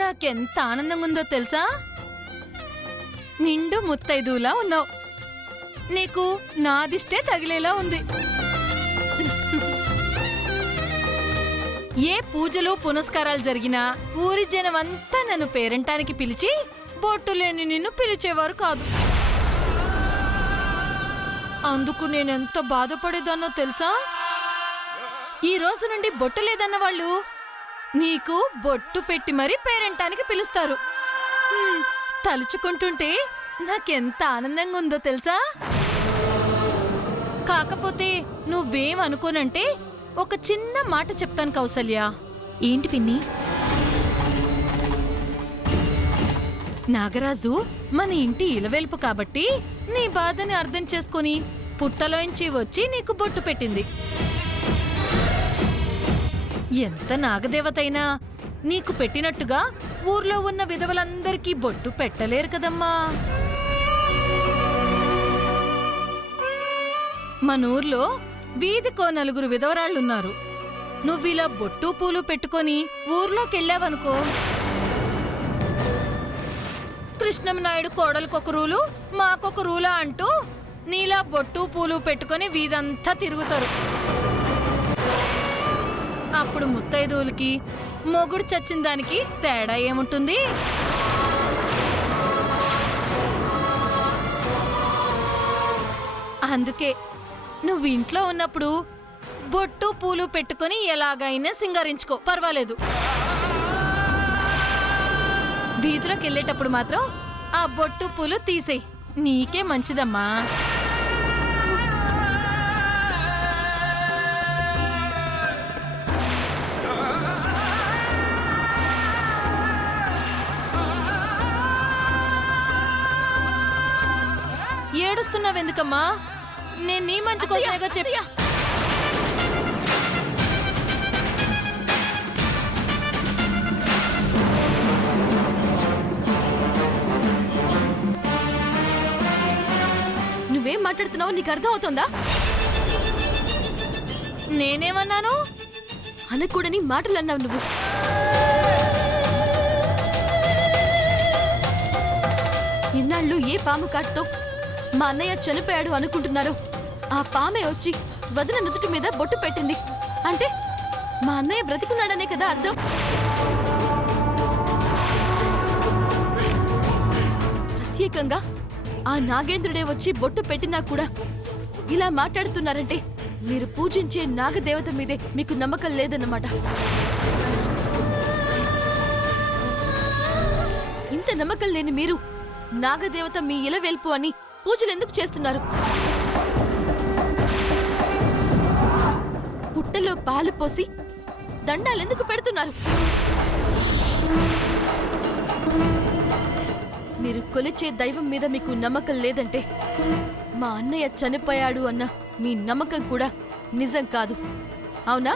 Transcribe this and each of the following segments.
నాకెంత ఆనందంగా ఉందో తెలుసా? నిండు ముత్తైదులా ఉన్నావు. నీకు నాదిష్టే తగిలేలా ఉంది. ఏ పూజలు పునస్కారాలు జరిగినా ఊరి జనమంతా నన్ను పేరంటానికి పిలిచి బొట్టు లేని నిన్ను పిలిచేవారు కాదు. అందుకు నేనెంత బాధపడేదాన్నో తెలుసా? ఈ రోజు నుండి బొట్టు లేదన్న వాళ్ళు నీకు బొట్టు పెట్టి మరీ పేరంటానికి పిలుస్తారు. తలుచుకుంటుంటే నాకెంత ఆనందంగా ఉందో తెలుసా? కాకపోతే నువ్వేమనుకోనంటే ఒక చిన్న మాట చెప్తాను కౌసల్య. ఏంటి పిన్ని? నాగరాజు మన ఇంటి ఇలవెల్పు కాబట్టి నీ బాధని అర్థం చేసుకుని పుట్టలోంచి వచ్చి నీకు బొట్టు పెట్టింది. ఎంత నాగదేవతైనా నీకు పెట్టినట్టుగా ఊర్లో ఉన్న విధవలందరికీ బొట్టు పెట్టలేరు కదమ్మా. మనూర్లో వీధికో నలుగురు విధవరాళ్లున్నారు. నువ్విలా బొట్టు పూలు పెట్టుకొని ఊర్లోకెళ్ళావనుకో, కృష్ణంనాయుడు కోడలికొక రూలు మాకొక రూలా అంటూ నీలా బొట్టు పూలు పెట్టుకొని వీధంతా తిరుగుతారు. అప్పుడు ముత్తైదువులకి మొగుడు చచ్చిన దానికి తేడా ఏముంటుంది? అందుకే నువ్వు ఇంట్లో ఉన్నప్పుడు బొట్టు పూలు పెట్టుకొని ఎలాగైనా సింగారించుకో, పర్వాలేదు. వీధిలోకి వెళ్ళేటప్పుడు మాత్రం ఆ బొట్టు పూలు తీసేయ్, నీకే మంచిదమ్మా. ఏడుస్తున్నావెందుకమ్మా? నేను నీ మంచి కోసమేగా చెప్పా. నువ్వేం మాట్లాడుతున్నావో నీకు అర్థం అవుతుందా? నేనేమన్నాను? అనకూడని మాటలు అన్నావు నువ్వు. ఇన్నాళ్ళు ఏ పాము కాటుతో మా అన్నయ్య చనిపోయాడు అనుకుంటున్నారో ఆ పామే వచ్చి వదిన నుదుటి మీద బొట్టు పెట్టింది అంటే మా అన్నయ్య బ్రతికున్నాడనే కదా అర్థం. ప్రత్యేకంగా ఆ నాగేంద్రుడే వచ్చి బొట్టు పెట్టినా కూడా ఇలా మాట్లాడుతున్నారంటే మీరు పూజించే నాగదేవత మీదే మీకు నమ్మకం లేదన్నమాట. ఇంత నమ్మకం లేని మీరు నాగదేవత మీ ఇలవేల్పు అని పూజలు ఎందుకు చేస్తున్నారు? పుట్టలో పాలు పోసి దండాలెందుకు పెడుతున్నారు? మీరు కొలిచే దైవం మీద మీకు నమ్మకం లేదంటే మా అన్నయ్య చనిపోయాడు అన్న మీ నమ్మకం కూడా నిజం కాదు, అవునా?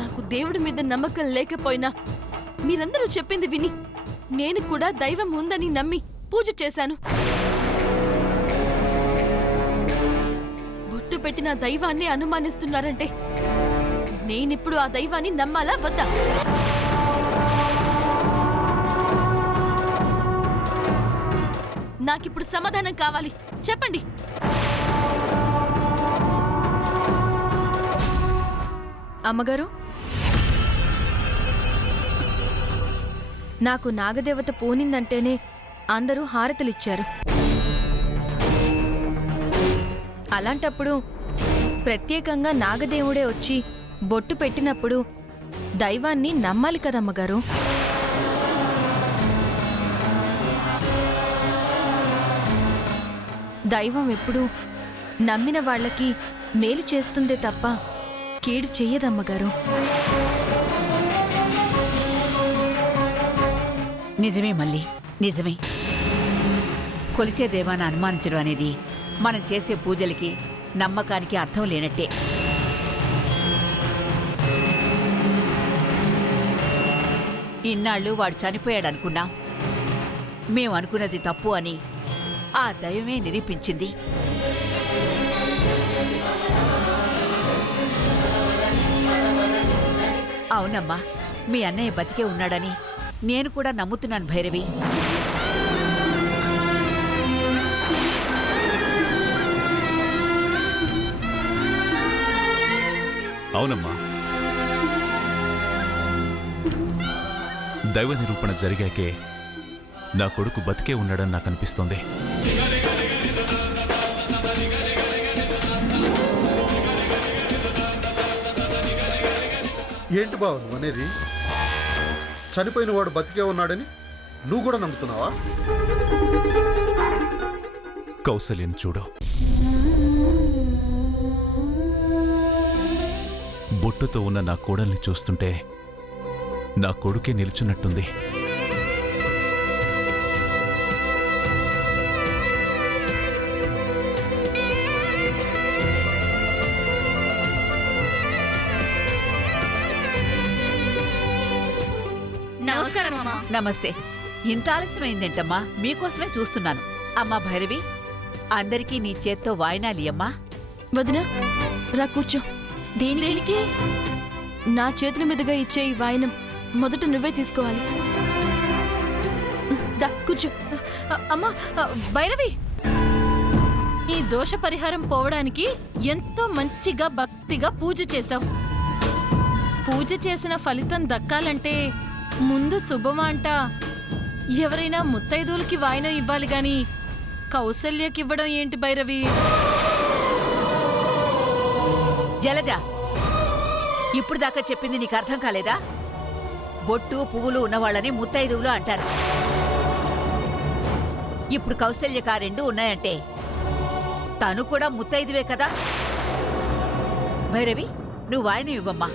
నాకు దేవుడి మీద నమ్మకం లేకపోయినా మీరందరూ చెప్పింది విని నేను కూడా దైవం ఉందని నమ్మి పూజ చేశాను. బొట్టు పెట్టిన దైవాన్ని అనుమానిస్తున్నారంటే నేనిప్పుడు ఆ దైవాన్ని నమ్మాలా వద్దా? నాకిప్పుడు సమాధానం కావాలి, చెప్పండి. అమ్మగారు, నాకు నాగదేవత పోనిందంటేనే అందరూ హారతలిచ్చారు. అలాంటప్పుడు ప్రత్యేకంగా నాగదేవుడే వచ్చి బొట్టు పెట్టినప్పుడు దైవాన్ని నమ్మాలి కదమ్మగారు. దైవం ఎప్పుడూ నమ్మిన వాళ్ళకి మేలు చేస్తుందే తప్ప కీడు చెయ్యదమ్మగారు. నిజమే మళ్ళీ, నిజమే. కొలిచే దేవాన్ని అనుమానించడం అనేది మనం చేసే పూజలకి నమ్మకానికి అర్థం లేనట్టే. ఇన్నాళ్ళు వాడు చనిపోయాడనుకున్నా, మేమనుకున్నది తప్పు అని ఆ దైవమే నిరూపించింది. అవునమ్మా, మీ అన్నయ్య బతికే ఉన్నాడని నేను కూడా నమ్ముతున్నాను భైరవి. అవునమ్మా, దైవ నిరూపణ జరిగాకే నా కొడుకు బతికే ఉన్నాడని నాకు అనిపిస్తోంది. ఏంటి బావ నువ్వు అనేది? చనిపోయిన వాడు బతికే ఉన్నాడని నువ్వు కూడా నమ్ముతున్నావా? కౌసల్యను చూడు, బొట్టుతో ఉన్న నా కోడల్ని చూస్తుంటే నా కొడుకే నిల్చున్నట్టుంది. నమస్తే. ఇంత ఆలస్యమైందేంటమ్మా? మీకోసమే చూస్తున్నాను. అమ్మా భైరవి, అందరికీ నీ చేత్తో వాయినాలి అమ్మా. వదిన, రా కూర్చో. దేనికి? నా చేతుల మీదుగా ఇచ్చే ఈ వాయనం మొదట నువ్వే తీసుకోవాలి. దా కూర్చో. అమ్మా, భైరవి, ఈ దోష పరిహారం పోవడానికి ఎంతో మంచిగా భక్తిగా పూజ చేశావు. పూజ చేసిన ఫలితం దక్కాలంటే ముందు శుభమంట ఎవరైనా ముత్తైదులకి వాయినం ఇవ్వాలి గాని కౌసల్యకివ్వడం ఏంటి భైరవి? జలజ, ఇప్పుడు దాకా చెప్పింది నీకు అర్థం కాలేదా? బొట్టు పువ్వులు ఉన్నవాళ్ళని ముత్తైదువులు అంటారు. ఇప్పుడు కౌశల్యకు ఆ రెండు ఉన్నాయంటే తను కూడా ముత్తైదువే కదా. భైరవి, నువ్వు వాయినం ఇవ్వమ్మా.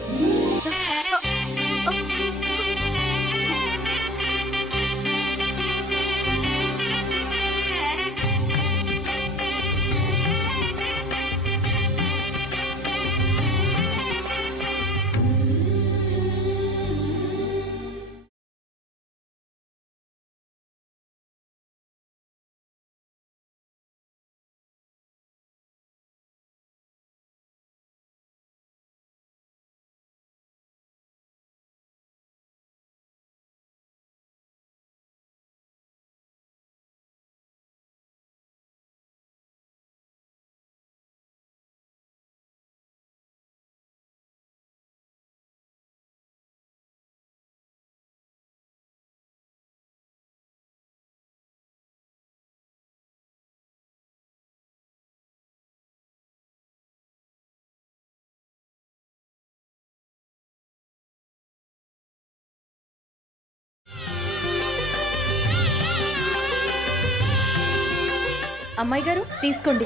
అమ్మాయి గారు తీసుకోండి.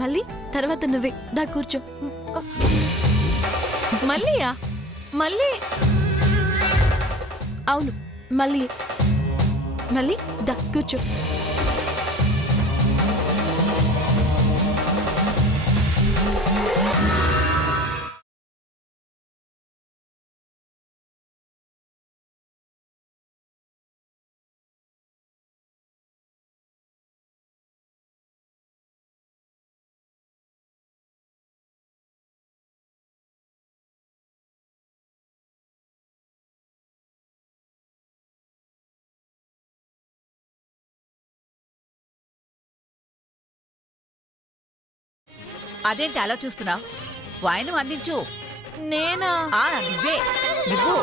మళ్ళీ తర్వాత నువ్వే. దా కూర్చో. మళ్ళీయా? మళ్ళీ? అవును, మళ్ళీ. మళ్ళీ దా కూర్చో. అదేంటి అలా చూస్తున్నావు? వాయినం అందించు. నేనా? నువ్వే. నువ్వు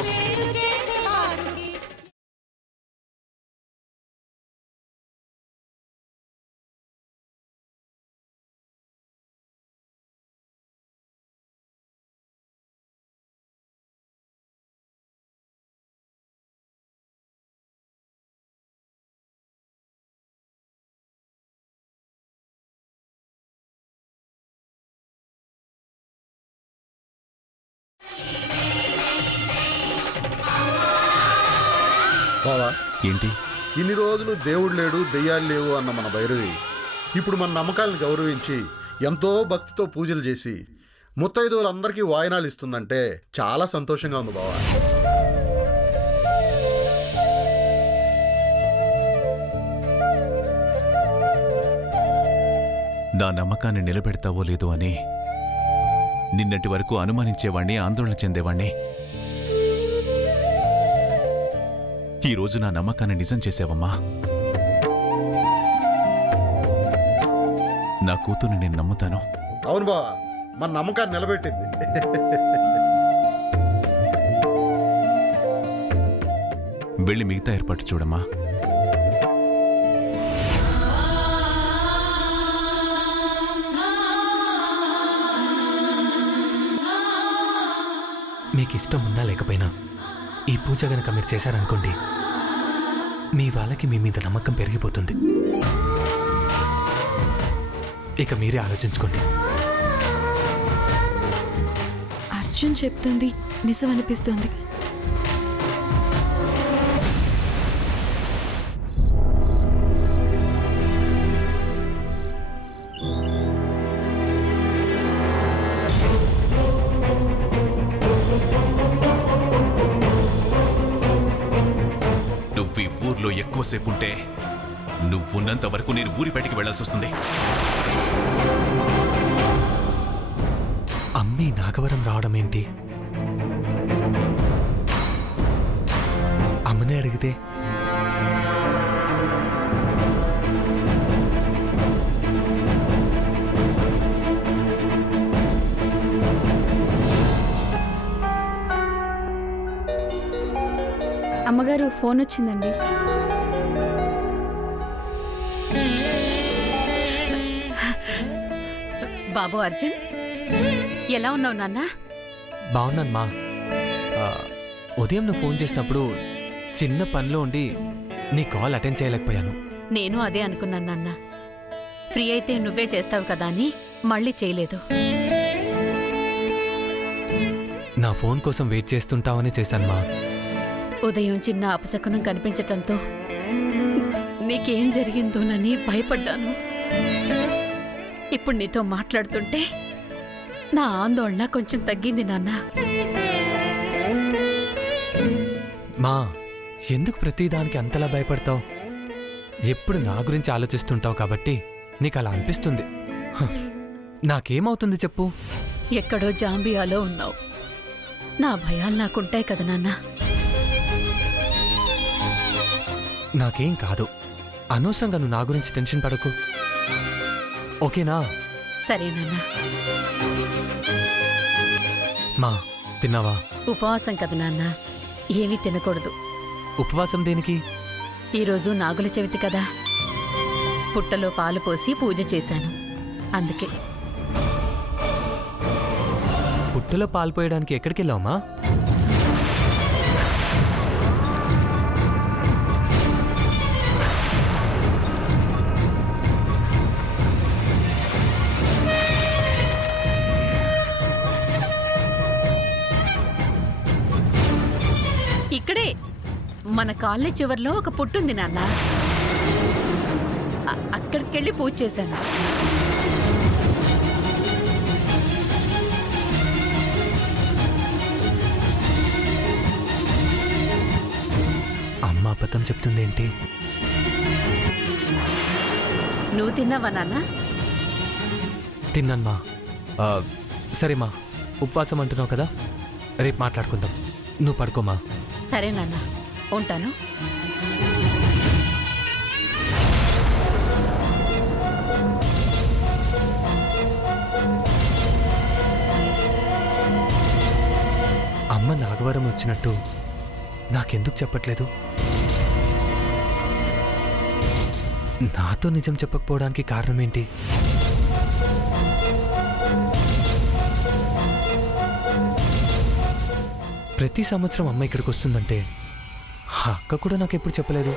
బావా, ఏంటి? ఇన్ని రోజులు దేవుడు లేడు దెయ్యాలు లేవు అన్న మన భైరవి ఇప్పుడు మన నమ్మకాలను గౌరవించి ఎంతో భక్తితో పూజలు చేసి ముత్తైదువులందరికీ వాయినాలు ఇస్తుందంటే చాలా సంతోషంగా ఉంది బావా. నా నమ్మకాన్ని నిలబెడతావో లేదో అని నిన్నటి వరకు అనుమానించేవాణ్ణి, ఆందోళన చెందేవాణ్ణి. ఈరోజు నా నమ్మకాన్ని నిజం చేసావమ్మా. నా కూతుర్ని నేను నమ్ముతాను. అవును బావా, మన నమ్మకాన్ని నిలబెట్టింది. వెళ్ళి మిగతా ఏర్పాటు చూడమ్మా. మీకు ఇష్టం ఉన్నా లేకపోయినా ఈ పూజ గనక మీరు చేశారనుకోండి, మీ వాళ్ళకి మీ మీద నమ్మకం పెరిగిపోతుంది. ఇక మీరే ఆలోచించుకోండి. అర్జున్ చెప్తుంది నిజం అనిపిస్తుంది. నువ్వు ఈ ఊర్లో ఎక్కువసేపు ఉంటే నువ్వున్నంత వరకు నేను ఊరి బయటికి వెళ్లాల్సి వస్తుంది. అమ్మి నాగవరం రావడం ఏంటి? అమ్మనే అడిగితే అమ్మగారు ఫోన్ వచ్చిందండి. బాబు అర్జున్, ఎలా ఉన్నావు నాన్న? బాగున్నాను మా. ఉదయం నువ్వు ఫోన్ చేసినప్పుడు చిన్న పనిలో ఉండి నీ కాల్ అటెండ్ చేయలేకపోయాను. నేను అదే అనుకున్నాను నాన్న. ఫ్రీ అయితే నువ్వే చేస్తావు కదా అని మళ్ళీ చేయలేదు. నా ఫోన్ కోసం వెయిట్ చేస్తుంటావని చేశాను మా. ఉదయం చిన్న అపశకునం కనిపించటంతో నీకేం జరిగిందోనని భయపడ్డాను. ఇప్పుడు నీతో మాట్లాడుతుంటే నా ఆందోళన కొంచెం తగ్గింది నాన్న. మా, ఎందుకు ప్రతిదానికి అంతలా భయపడతావు? ఎప్పుడు నా గురించి ఆలోచిస్తుంటావు కాబట్టి నీకు అలా అనిపిస్తుంది. హ, నాకేమవుతుంది చెప్పు? ఎక్కడో జాంబియాలో ఉన్నావు. నా భయాలు నాకుంటాయి కదా నాన్న. నాకేం కాదు. అనవసరంగా నువ్వు నా గురించి టెన్షన్ పడకు, ఓకేనా? సరే నాన్న. మా, తిన్నావా? ఉపవాసం కదా నాన్న, ఏమీ తినకూడదు. ఉపవాసం దేనికి? ఈరోజు నాగుల చవితి కదా, పుట్టలో పాలు పోసి పూజ చేశాను, అందుకే. పుట్టలో పాలు పోయడానికి ఎక్కడికి వెళ్ళావమ్మా? ఇక్కడే మన కాలనీ చివర్లో ఒక పుట్టుంది నాన్న, అక్కడికెళ్ళి పూజ చేశాను. అమ్మ అబద్ధం చెప్తుందేంటి? నువ్వు తిన్నావా నాన్న? తిన్నాను మా. సరే మా, ఉపవాసం అంటున్నావు కదా, రేపు మాట్లాడుకుందాం. నువ్వు పడుకోమా. సరే నాన్న, ఉంటాను. అమ్మ నాగవరం వచ్చినట్టు నాకెందుకు చెప్పట్లేదు? నాతో నిజం చెప్పకపోవడానికి కారణం ఏంటి? ప్రతి సంవత్సరం అమ్మ ఇక్కడికి వస్తుందంటే ఆ అక్క కూడా నాకెప్పుడు చెప్పలేదు.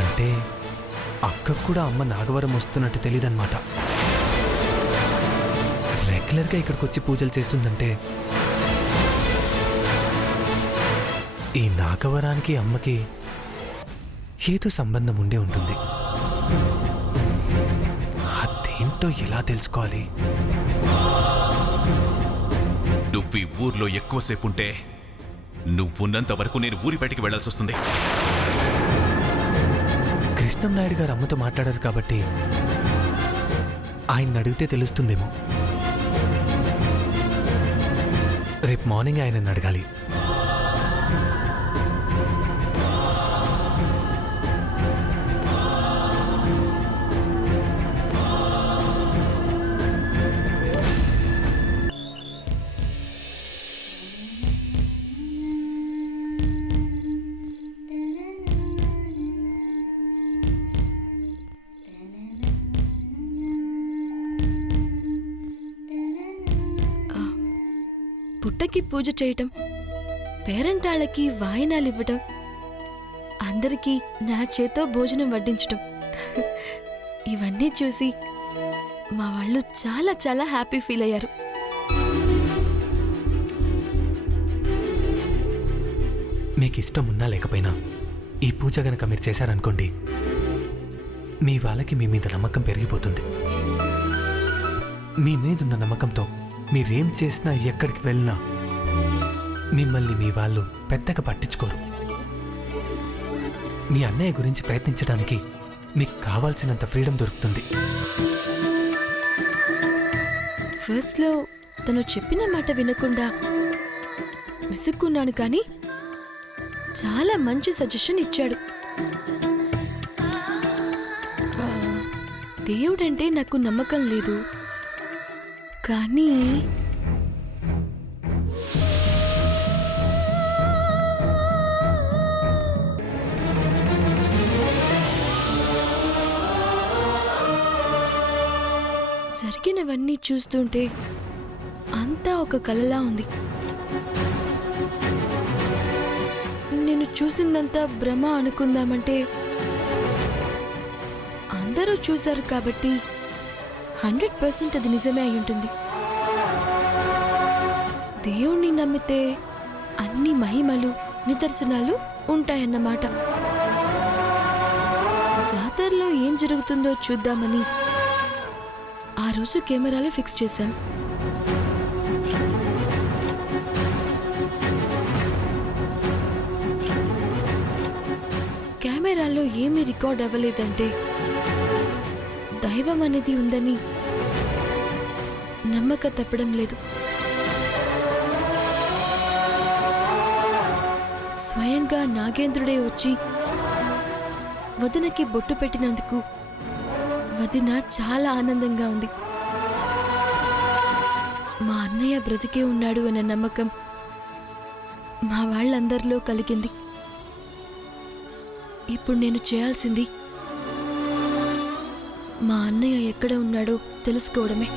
అంటే అక్క అక్కకు కూడా అమ్మ నాగవరం వస్తున్నట్టు తెలియదన్నమాట. రెగ్యులర్గా ఇక్కడికి వచ్చి పూజలు చేస్తుందంటే ఈ నాగవరానికి అమ్మకి ఏదో సంబంధం ఉండే ఉంటుంది. అదేంటో ఎలా తెలుసుకోవాలి? నువ్వు ఈ ఊర్లో ఎక్కువసేపు ఉంటే నువ్వున్నంత వరకు నేను ఊరి బయటికి వెళ్లాల్సి వస్తుంది. కృష్ణం నాయుడు గారు అమ్మతో మాట్లాడారు కాబట్టి ఆయన అడిగితే తెలుస్తుందేమో. రేపు మార్నింగ్ ఆయనను అడగాలి. పుట్టకి పూజ చేయటం, పేరంటాళ్ళకి వాయినాలు ఇవ్వటం, అందరికీ నా చేతో భోజనం వడ్డించటం, ఇవన్నీ చూసి మా వాళ్ళు చాలా చాలా హ్యాపీ ఫీల్ అయ్యారు. మీకు ఇష్టం ఉన్నా లేకపోయినా ఈ పూజ గనక మీరు చేశారనుకోండి, మీ వాళ్ళకి మీ మీద నమ్మకం పెరిగిపోతుంది. మీ మీదున్న నమ్మకంతో మీరేం చేసినా ఎక్కడికి వెళ్ళినా మిమ్మల్ని మీ వాళ్ళు పెద్దగా పట్టించుకోరు. మీ అన్నయ్య గురించి ప్రయత్నించడానికి మీకు కావాల్సినంత ఫ్రీడమ్ దొరుకుతుంది. ఫస్ట్లో తను చెప్పిన మాట వినకుండా విసుక్కున్నాను, కానీ చాలా మంచి సజెషన్ ఇచ్చాడు. దేవుడంటే నాకు నమ్మకం లేదు, కానీ జరిగినవన్నీ చూస్తుంటే అంతా ఒక కలలా ఉంది. నేను చూసిందంతా భ్రమ అనుకుందామంటే అందరూ చూశారు కాబట్టి 100% అది నిజమే అయి ఉంటుంది. దేవుణ్ణి నమ్మితే అన్ని మహిమలు, నిదర్శనాలు ఉంటాయన్నమాట. జాతరలో ఏం జరుగుతుందో చూద్దామని ఆ రోజు కెమెరాలు ఫిక్స్ చేశాం. కెమెరాలో ఏమీ రికార్డ్ అవ్వలేదంటే దైవం అనేది ఉందని నమ్మక తప్పడం లేదు. స్వయంగా నాగేంద్రుడే వచ్చి వదినకి బొట్టు పెట్టినందుకు వదిన చాలా ఆనందంగా ఉంది. మా అన్నయ్య బ్రతికే ఉన్నాడు అన్న నమ్మకం మా వాళ్ళందరిలో కలిగింది. ఇప్పుడు నేను చేయాల్సింది మా అన్నయ్య ఎక్కడ ఉన్నాడో తెలుసుకోవడమే.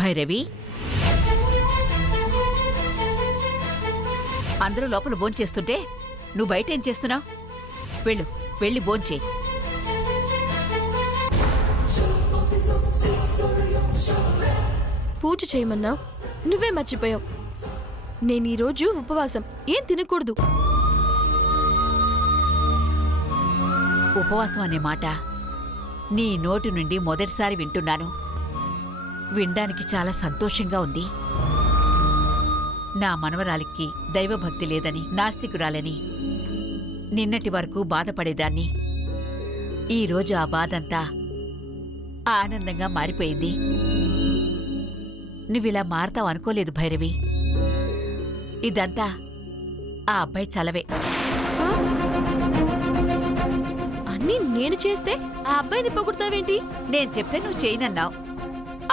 భైరవి, అందరూ లోపల భోంచేస్తుంటే నువ్వు బయట ఏం చేస్తున్నావు? వెళ్ళు, వెళ్ళి భోంచేయి. పూజ చేయమన్నావు, నువ్వే మర్చిపోయావు. నేను ఈరోజు ఉపవాసం, ఏం తినకూడదు. ఉపవాసం అనే మాట నీ నోటి నుండి మొదటిసారి వింటున్నాను. వినడానికి చాలా సంతోషంగా ఉంది. నా మనవరాలికి దైవభక్తి లేదని, నాస్తికురాలని నిన్నటి వరకు బాధపడేదాన్ని. ఈరోజు ఆ బాధంతా ఆనందంగా మారిపోయింది. నువ్విలా మారతావు అనుకోలేదు భైరవి. ఇదంతా ఆ అబ్బాయి చలవే. అన్నీ నేను చేస్తే ఆ అబ్బాయిని పొగుడతావేంటి? నేను చెప్తే నువ్వు చేయనన్నావు.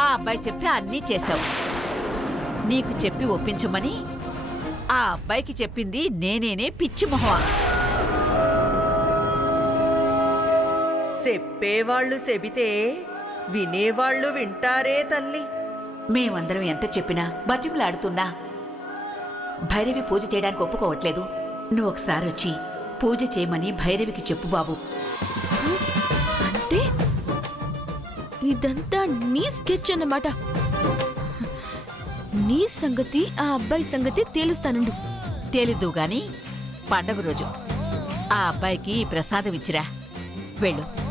ఆ అబ్బాయి చెప్తే అన్నీ చేశావు. నీకు చెప్పి ఒప్పించమని ఆ అబ్బాయికి చెప్పింది నేనేనే పిచ్చి మొహం. చెప్పేవాళ్ళు చెబితే వినేవాళ్ళు వింటారే తల్లి. మేమందరం ఎంత చెప్పినా బతిమలాడుతున్నా భైరవి పూజ చేయడానికి ఒప్పుకోవట్లేదు. నువ్వు ఒకసారి వచ్చి పూజ చేయమని భైరవికి చెప్పు బాబు. అంటే ఇదంతా నీ స్కెచ్ అన్నమాట. నీ సంగతి ఆ అబ్బాయి సంగతి తేలుస్తానుండు. తేలిద్దు గాని పండగ రోజు ఆ అబ్బాయికి ప్రసాదం ఇచ్చిరా. వెళ్ళు.